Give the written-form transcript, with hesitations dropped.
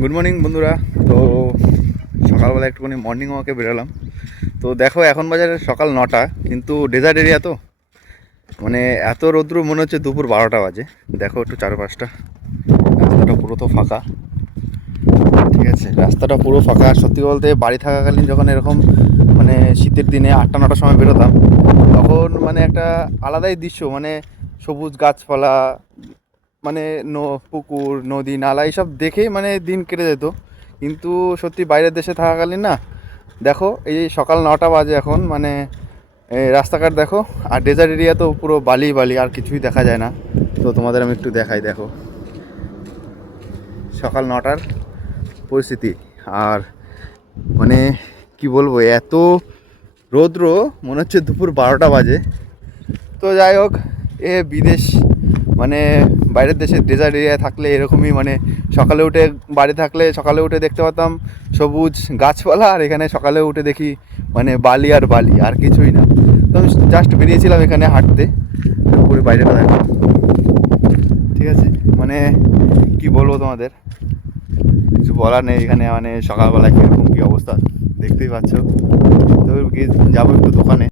Good morning বন্ধুরা। তো সকালবেলা একটুখানি মর্নিং ওয়াকে বেরোলাম। তো দেখো এখন বাজারে সকাল 9টা, কিন্তু ডেজার্ট এরিয়া তো মানে এত রৌদ্র মনে হচ্ছে দুপুর 12টা বাজে। দেখো একটু চারপাশটা, রাস্তাটা পুরো তো ফাঁকা। ঠিক আছে, রাস্তাটা পুরো ফাঁকা। সত্যি বলতে বাড়ি থাকাকালীন যখন এরকম মানে শীতের দিনে 8টা 9টার সময় বেরোতাম, তখন মানে একটা আলাদাই দৃশ্য, মানে সবুজ গাছপালা, মানে পুকুর নদী নালা এইসব দেখেই মানে দিন কেটে যেত। কিন্তু সত্যি বাইরের দেশে থাকাকালীন না, দেখো এই সকাল 9টা বাজে এখন, মানে এই রাস্তাঘাট দেখো, আর ডেজার্ট এরিয়া তো পুরো বালি বালি, আর কিছুই দেখা যায় না। তো তোমাদের আমি একটু দেখাই, দেখো সকাল 9টার পরিস্থিতি। আর মানে কি বলবো, এত রৌদ্র মনে হচ্ছে দুপুর 12টা বাজে। তো যাই হোক, বিদেশ মানে বাইরের দেশে ডেজার্ট এরিয়ায় থাকলে এরকমই, মানে সকালে উঠে বাড়ি থাকলে সকালে উঠে দেখতে পাতাম সবুজ গাছপালা, আর এখানে সকালে উঠে দেখি মানে বালি আর বালি, আর কিছুই না। তো আমি জাস্ট বেরিয়েছিলাম এখানে হাঁটতে, পুরো বাইরেটা দেখো। ঠিক আছে, মানে কি বলবো তোমাদের, কিছু বলার নেই। এখানে মানে সকালবেলা কীরকম কী অবস্থা দেখতেই পাচ্ছ। তো যাবো একটু দোকানে।